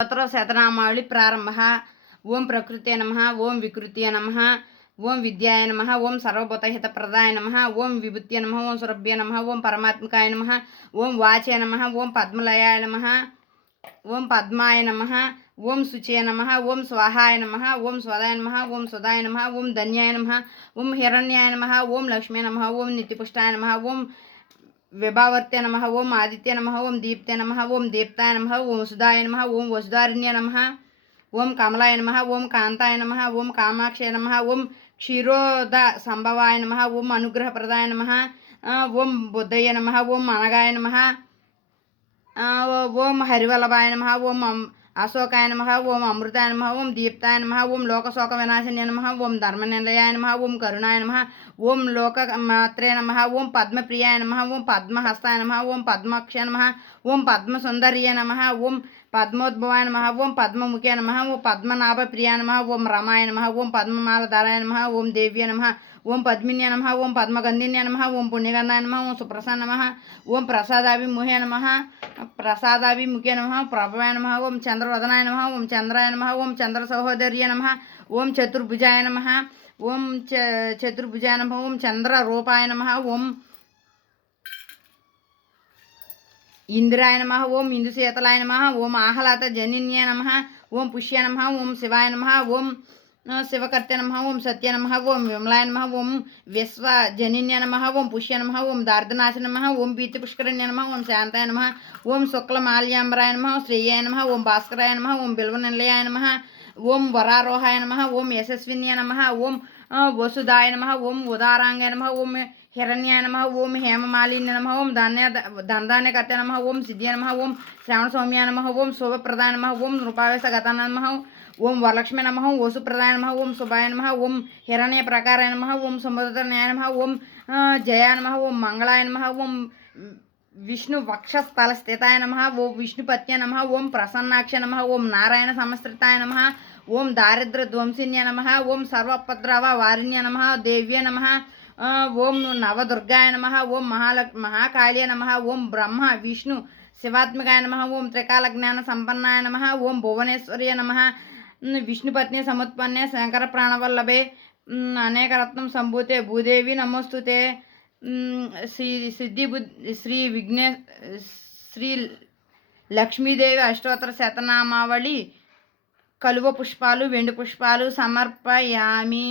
స్తోత్ర శతనామావళి ప్రారంభ ఓం ప్రకృతే నమ ఓం వికృత్య నమ ఓం విద్యాయ నమ ఓం సర్వభూతహిత ప్రదాయ నమ ఓం విభుత్య నమ ఓం సురభ్య నమ ఓం పరమాత్మకాయ నమ ఓం వాచే నమ ఓం పద్మలయాయ నమ ఓం పద్మాయ నమ ఓం శుచయ నమ ఓం స్వాహాయ నమ ఓం స్వదాయ నమ ఓం సుధాయ నమ ఓం ధన్యాయ నమ ఓం హిరణ్యాయ నమ ఓం లక్ష్మీ నమ ఓం నిత్యపుష్టాయ నమ ఓం విభావర్తే నమ ఓం ఆదిత్య నమ ఓం దీప్తే నమ ఓం దీప్తాయ నమ ఓం సుధాయ నమ ఓం వసుధారణ్య నమ ఓం కమలాయ నమ ఓం కాంతాయ నమ ఓం కామాక్షయ నమ ఓం క్షీరోద సంభవాయ నమ ఓం అనుగ్రహప్రదాయ నమ ఓం బుద్ధయ్య నమ ఓం అనగాయ నమ ఓం హరివల్లభాయ నమ ఓం అశోకాయ నమ ఓం అమృతాయ నమ ఓం దీప్తాయ నమ ఓం లోకశోక వినాశిన్య నమ ఓం ధర్మనిలయాయ నమ ఓం కరుణాయ నమ ఓం లోక మాత్రే నమ ఓం పద్మప్రియాయ నమ ఓం పద్మహస్తాయ నమ ఓం పద్మాక్షయ నమ ఓం పద్మసుందర్య నమ ఓం పద్మోద్భవాయ నమ ఓం పద్మముఖ్య నమ ఓం పద్మనాభ ప్రియ నమ ఓం రమాయ నమ ఓం పద్మమాలధరాయ నమ ఓం దేవ్య నమ ఓం పద్మిన్య నమ ఓం పద్మగంధిన్య నమ ఓం పుణ్యగంధాయ నమ ఓం సుప్రసన్న నమ ఓం ప్రసాదాభిముహే నమ ప్రసాదాభిముఖే నమ ప్రభవాయ నమ ఓం చంద్రవదనాయ నమ ఓం చంద్రాయ నమ ఓం చంద్ర సహోదర్య నమ ఓం చతుర్భుజాయ నమ ఓం చ చతుర్భుజాయ నమ ఓం చంద్ర రూపాయ నమ ఓం ఇందిరాయ నమ ఓం ఇందుశీతలాయ నమ ఓం ఆహ్లాద జనిన్య నమ ఓం పుష్య నమ ఓం శివాయ నమ ఓం శివకర్త నమ ఓం సత్య నమ ఓం విమలాయ నమ ఓం విశ్వ జనిన్య నమ ఓం పుష్య నమ ఓం దార్ధనాశ నమ ఓం భీతి పుష్కరణ్య నమ ఓం శాంతాయ నమ ఓం శుక్లమాల్యాంబరాయ నమ ఓం శ్రేయాయ నమ ఓం భాస్కరాయ నమ ఓం బిల్వనిలయాయ నమ ఓం వరారోహాయ నమ ఓం యశస్విన్య నమ ఓం వసుదాయ నమ ఓం ఉదారాంగాయ నమ ఓం హిరణ్యాయ నమ ఓం హేమమాలిన్య నమ ఓం ధాన్య దందాన్య కర్త నమ ఓం సిద్ధ్య నమ ఓం శ్రవణ సౌమ్య నమ ఓం శుభప్రదాయ నమ ఓం నృపావేశ గతాన నమ ఓం వరలక్ష్మి నమ ఓం వసుప్రదాయ నమ ఓం శుభాయ నమ ఓం హిరణ్య ప్రకారాయ నమ ఓం సముద్రన్యాయ నమ ఓం ఆ, జయాయ నమ ఓం మంగళాయ నమ ఓం విష్ణు వక్షస్థల స్థితాయ నమ ఓం విష్ణుపత్య నమ ఓం ప్రసన్నాక్ష నమ ఓం నారాయణ సమస్త్రితాయ నమ ఓం దారిద్ర ధ్వంసిన్య నమ ఓం ఓం నవదుర్గాయ నమ ఓం మహాలక్ మహాకాళ్య నమ ఓం బ్రహ్మ విష్ణు శివాత్మకాయ నమ ఓం త్రికాల జ్ఞాన సంపన్నాయ నమ ఓం భువనేశ్వర్య నమ విష్ణుపత్ని సముత్పన్నే శంకర ప్రాణవల్లభే అనేక రత్నం సంభూతే భూదేవి నమోస్తుతే శ్రీ సిద్ధి శ్రీ విఘ్నే శ్రీ లక్ష్మీదేవి అష్టోత్తర శతనామావళి కలువ పుష్పాలు వెండి పుష్పాలు సమర్పయామి.